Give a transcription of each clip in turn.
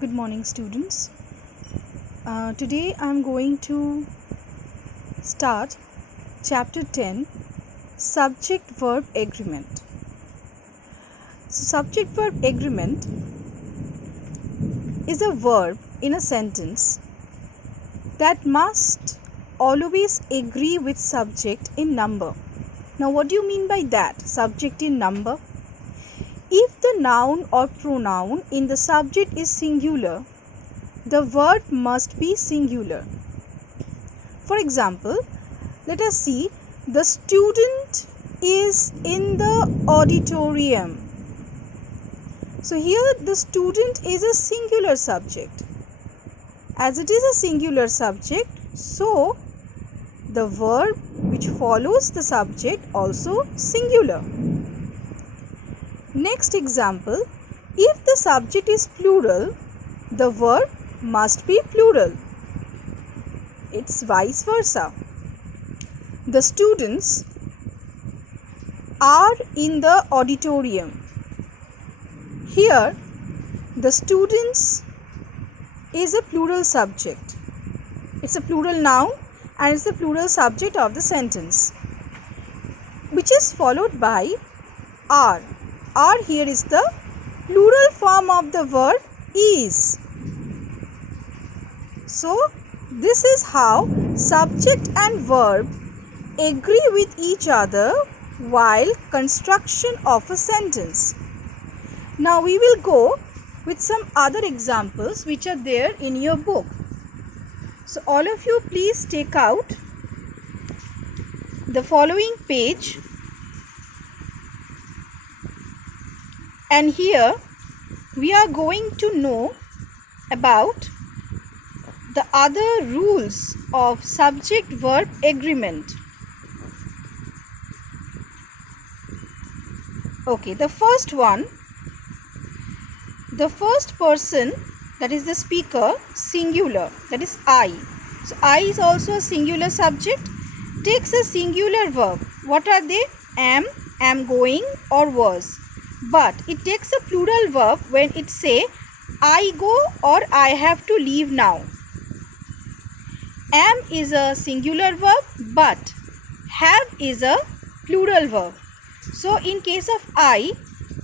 Good morning, students. Today I am going to start chapter 10, Subject Verb Agreement. Subject verb agreement is a verb in a sentence that must always agree with subject in number. Now, what do you mean by that? Subject in number? If the noun or pronoun in the subject is singular, the verb must be singular. For example, let us see, the student is in the auditorium. So here the student is a singular subject. As it is a singular subject, so the verb which follows the subject also singular. Next example, if the subject is plural, the verb must be plural. It's vice versa. The students are in the auditorium. Here, the students is a plural subject. It's a plural noun and it's the plural subject of the sentence, which is followed by are. Are here is the plural form of the verb is. So, this is how subject and verb agree with each other while construction of a sentence. Now we will go with some other examples which are there in your book. So all of you please take out the following page, and here we are going to know about the other rules of subject verb agreement. Okay, the first one, the first person, that is the speaker, singular, that is I. So I is also a singular subject, takes a singular verb. What are they? Am going or was. But it takes a plural verb when it say I go or I have to leave now. Am is a singular verb, but have is a plural verb. So in case of I,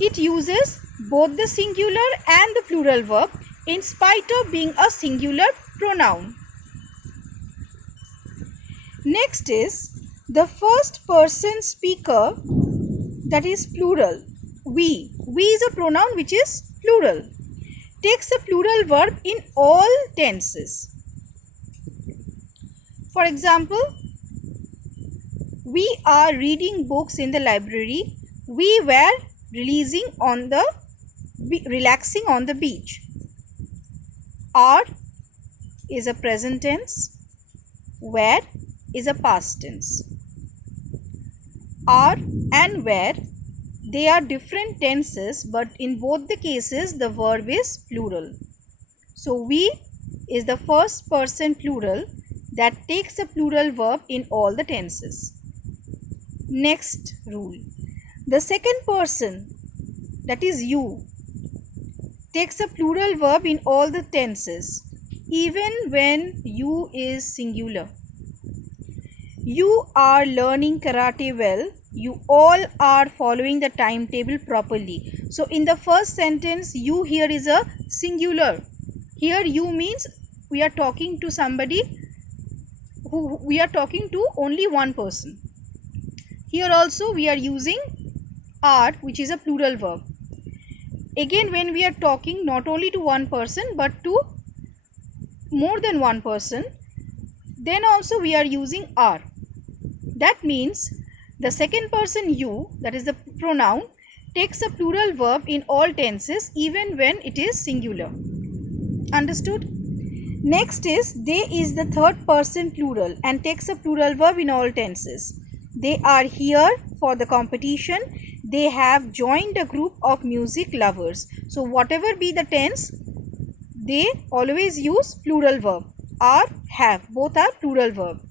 it uses both the singular and the plural verb in spite of being a singular pronoun. Next is the first person speaker, that is plural. We. We is a pronoun which is plural. Takes a plural verb in all tenses. For example, we are reading books in the library. We were relaxing on the beach. Are is a present tense. Were is a past tense. Are and were, they are different tenses, but in both the cases the verb is plural. So we is the first person plural that takes a plural verb in all the tenses. Next rule, the second person, that is you, takes a plural verb in all the tenses, even when you is singular. You are learning karate well. You all are following the timetable properly. So in the first sentence, you here is a singular. Here you means we are talking to somebody who we are talking to only one person. Here also we are using are, which is a plural verb. Again, when we are talking not only to one person but to more than one person, then also we are using are. That means the second person you, that is the pronoun, takes a plural verb in all tenses even when it is singular. Understood? Next is they is the third person plural and takes a plural verb in all tenses. They are here for the competition. They have joined a group of music lovers. So whatever be the tense, they always use plural verb. Are, have, both are plural verb.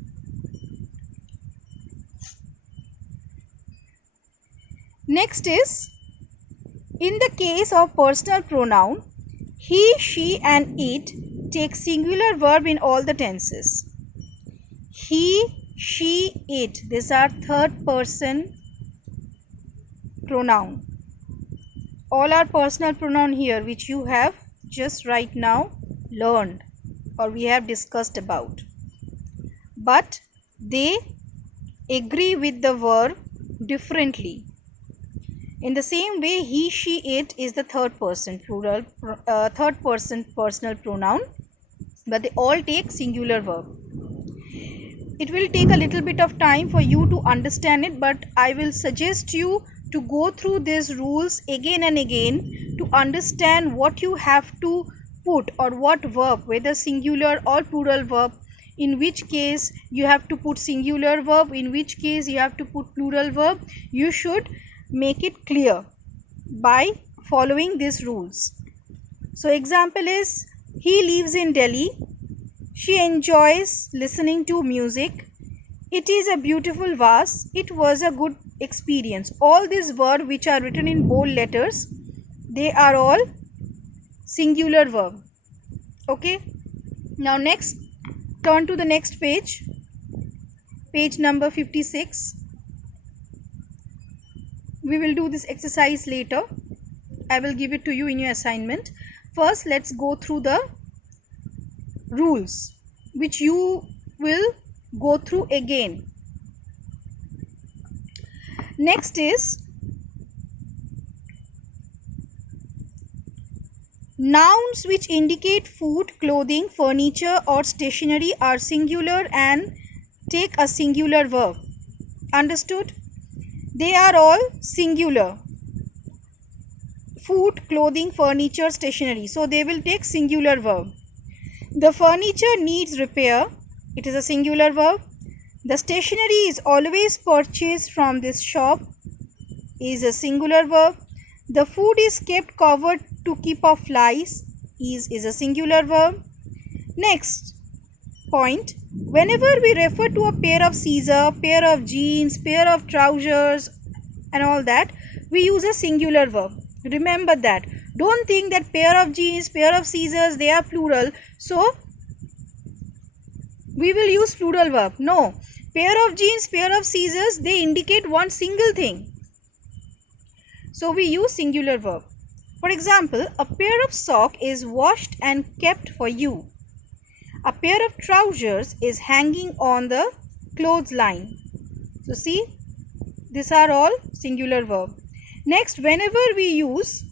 Next is, in the case of personal pronoun, He, she and it take singular verb in all the tenses. He, she, it, these are third person pronoun. All are personal pronoun here, which you have just right now learned or we have discussed about. But they agree with the verb differently. In the same way, he, she, it is the third person plural, third person personal pronoun, but they all take singular verb. It will take a little bit of time for you to understand it, but I will suggest you to go through these rules again and again to understand what you have to put or what verb, whether singular or plural verb, in which case you have to put singular verb, in which case you have to put plural verb. You should make it clear by following these rules. So example is, he lives in Delhi. She enjoys listening to music. It is a beautiful vase. It was a good experience. All these verbs which are written in bold letters, they are all singular verb. Okay. Now next, turn to the next page. Page number 56. We will do this exercise later. I will give it to you in your assignment. First, let's go through the rules which you will go through again. Next is nouns which indicate food, clothing, furniture or stationery are singular and take a singular verb. Understood? They are all singular. Food, clothing, furniture, stationery. So they will take singular verb. The furniture needs repair. It is a singular verb. The stationery is always purchased from this shop. Is a singular verb. The food is kept covered to keep off flies. Is a singular verb. Next point. Whenever we refer to a pair of scissors, pair of jeans, pair of trousers and all that, we use a singular verb. Remember that. Don't think that pair of jeans, pair of scissors, they are plural. So, we will use plural verb. No. Pair of jeans, pair of scissors, they indicate one single thing. So, we use singular verb. For example, a pair of socks is washed and kept for you. A pair of trousers is hanging on the clothesline. So, see, these are all singular verb. Next, whenever we use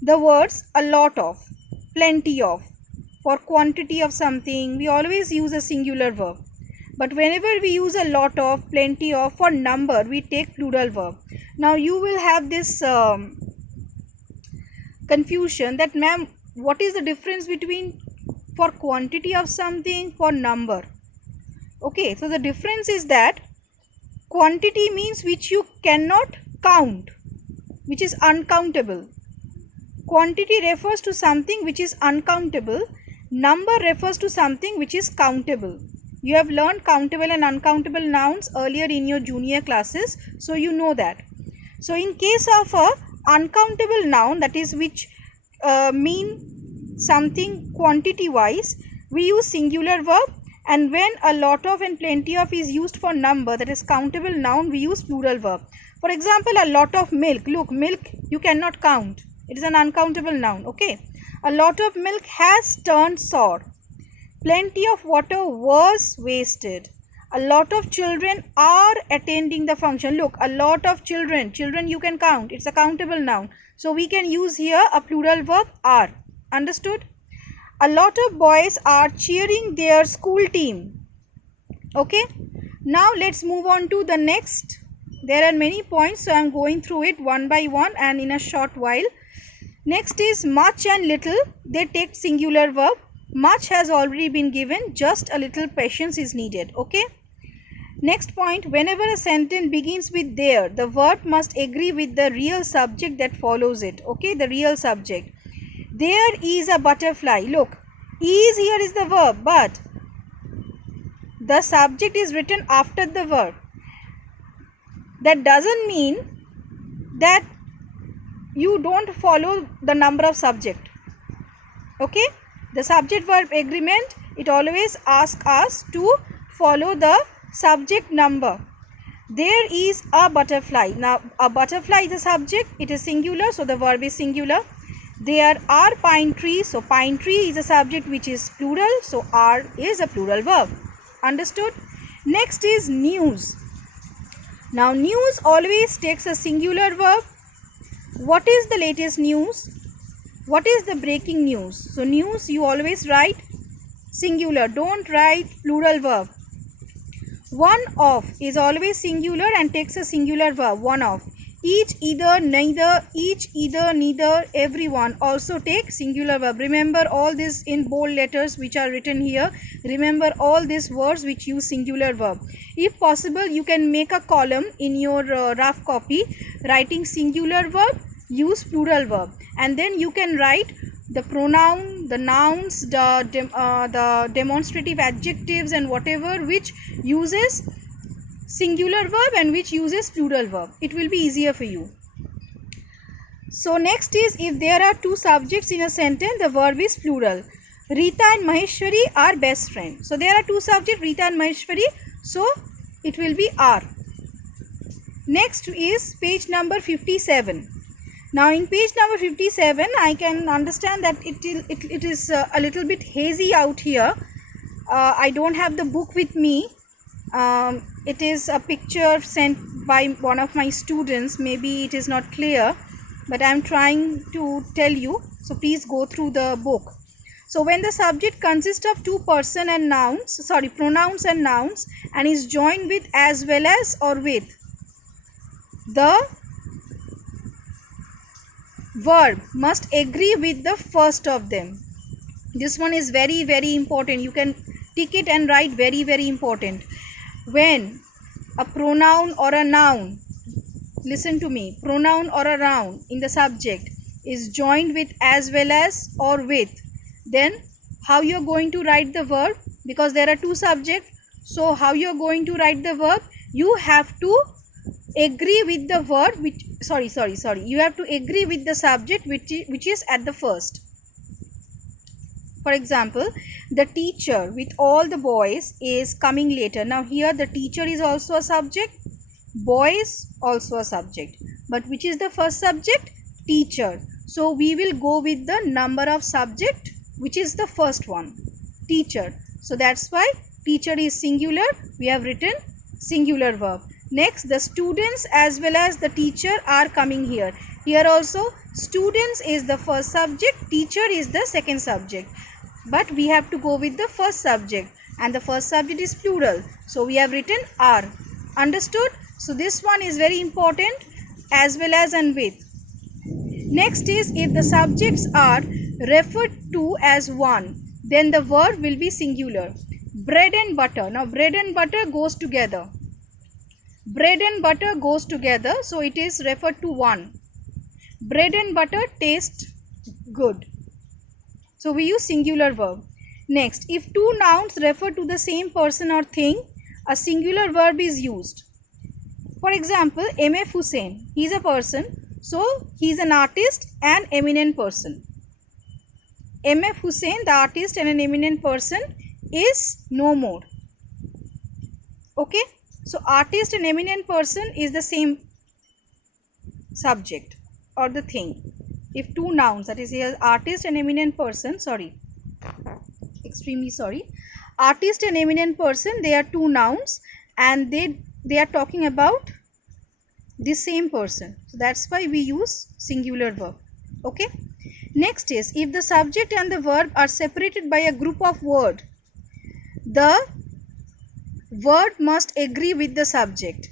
the words a lot of, plenty of, for quantity of something, we always use a singular verb. But whenever we use a lot of, plenty of, for number, we take plural verb. Now, you will have this confusion that, ma'am, what is the difference between for quantity of something, for number? Okay, so the difference is that quantity means which you cannot count, which is uncountable. Quantity refers to something which is uncountable. Number refers to something which is countable. You have learned countable and uncountable nouns earlier in your junior classes, so you know that. So in case of a uncountable noun, that is which mean something quantity wise, we use singular verb, and when a lot of and plenty of is used for number, that is countable noun, we use plural verb. For example, a lot of milk. Look, milk you cannot count. It is an uncountable noun. Okay. A lot of milk has turned sour. Plenty of water was wasted. A lot of children are attending the function. Look, a lot of children. Children you can count. It's a countable noun. So we can use here a plural verb are. Understood? A lot of boys are cheering their school team. Okay. Now let's move on to the next. There are many points, so I am going through it one by one and in a short while. Next is much and little. They take singular verb. Much has already been given. Just a little patience is needed. Okay. Next point. Whenever a sentence begins with there, the verb must agree with the real subject that follows it. Okay. The real subject. There is a butterfly. Look. Is here is the verb, but the subject is written after the verb. That doesn't mean that you don't follow the number of subject. Okay, the subject verb agreement, it always asks us to follow the subject number. There is a butterfly. Now a butterfly is a subject, it is singular, so the verb is singular. There are pine trees, so pine tree is a subject which is plural, so are is a plural verb. Understood? Next is news. Now news always takes a singular verb. What is the latest news? What is the breaking news? So news you always write singular, don't write plural verb. One of is always singular and takes a singular verb, one of. Each, either, neither, each, either, neither, everyone also take singular verb. Remember all this in bold letters which are written here. Remember all these words which use singular verb. If possible, you can make a column in your rough copy writing singular verb, use plural verb, and then you can write the pronoun, the nouns, the demonstrative adjectives and whatever which uses singular verb and which uses plural verb. It will be easier for you. So next is, if there are two subjects in a sentence, the verb is plural. Rita and Maheshwari are best friends. So there are two subjects, Rita and Maheshwari, so it will be are. Next is page number 57. Now in page number 57, I can understand that it is a little bit hazy out here. I don't have the book with me. It is a picture sent by one of my students. Maybe it is not clear, but I am trying to tell you. So please go through the book. So when the subject consists of two pronouns and nouns, and is joined with as well as or with, the verb must agree with the first of them. This one is very, very important. You can tick it and write very, very important. When a pronoun or a noun, listen to me, pronoun or a noun in the subject is joined with as well as or with, then how you are going to write the verb? Because there are two subjects, so how you are going to write the verb? You have to agree with the verb which you have to agree with the subject which is at the first. For example, the teacher with all the boys is coming later. Now here the teacher is also a subject, boys also a subject, but which is the first subject? Teacher. So we will go with the number of subject which is the first one, teacher. So that's why teacher is singular, we have written singular verb. Next, the students as well as the teacher are coming here. Here also students is the first subject, teacher is the second subject, but we have to go with the first subject, and the first subject is plural, so we have written are. Understood? So this one is very important, as well as and with. Next is, if the subjects are referred to as one, then the verb will be singular. Bread and butter. Now bread and butter goes together. Bread and butter goes together, so it is referred to one. Bread and butter taste good, so we use singular verb. Next, if two nouns refer to the same person or thing, a singular verb is used. For example, M.F. Hussain, he is a person, so he is an artist and eminent person. M.F. Hussain, the artist and an eminent person, is no more. Okay, so artist and eminent person is the same subject or the thing. If two nouns, that is here artist and eminent person, extremely sorry, artist and eminent person, they are two nouns and they are talking about the same person, so that's why we use singular verb. Okay, next is, if the subject and the verb are separated by a group of words, the verb must agree with the subject.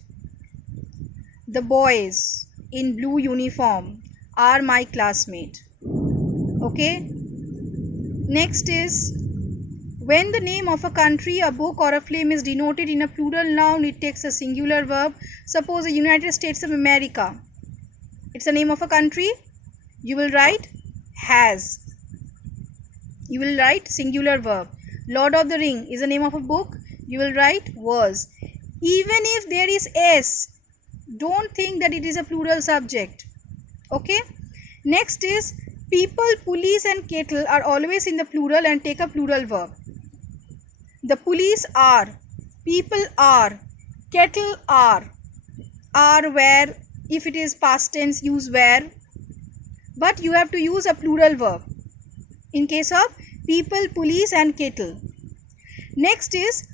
The boys in blue uniform are my classmate. Okay, next is, when the name of a country, a book or a film is denoted in a plural noun, it takes a singular verb. Suppose the United States of America, it's the name of a country, you will write has, you will write singular verb. Lord of the Ring is the name of a book, you will write was. Even if there is s, don't think that it is a plural subject. Okay, next is, People, police and kettle are always in the plural and take a plural verb. The police are, people are, kettle are where, if it is past tense use where, but you have to use a plural verb in case of people, police and kettle. Next is,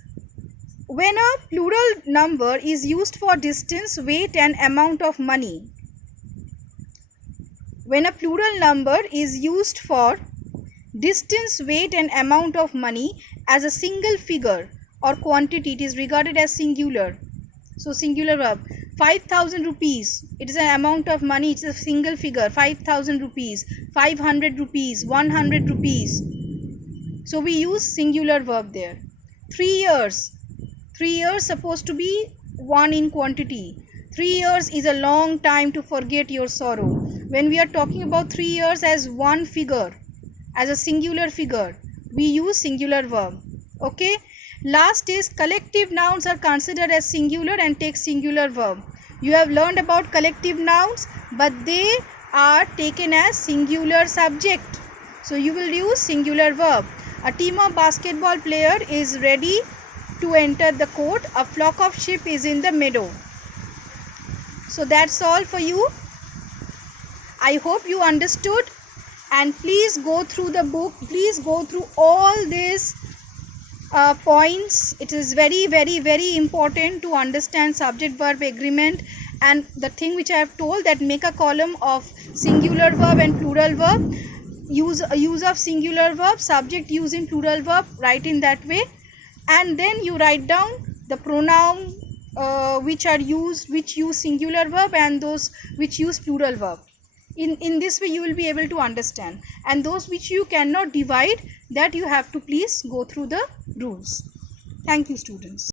when a plural number is used for distance, weight and amount of money. When a plural number is used for distance, weight and amount of money as a single figure or quantity, it is regarded as singular. So singular verb. 5,000 rupees, it is an amount of money, it's a single figure. 5,000 rupees, 500 rupees, 100 rupees. So we use singular verb there. 3 years, 3 years supposed to be one in quantity. 3 years is a long time to forget your sorrow. When we are talking about 3 years as one figure, as a singular figure, we use singular verb. Okay. Last is, collective nouns are considered as singular and take singular verb. You have learned about collective nouns, but they are taken as singular subject. So you will use singular verb. A team of basketball player is ready to enter the court. A flock of sheep is in the meadow. So that's all for you. I hope you understood, and please go through the book. Please go through all these points. It is very, very, very important to understand subject verb agreement, and the thing which I have told, that make a column of singular verb and plural verb, use of singular verb, subject use in plural verb, write in that way, and then you write down the pronoun which use singular verb and those which use plural verb. In this way you will be able to understand, and those which you cannot divide, that you have to please go through the rules. Thank you, students.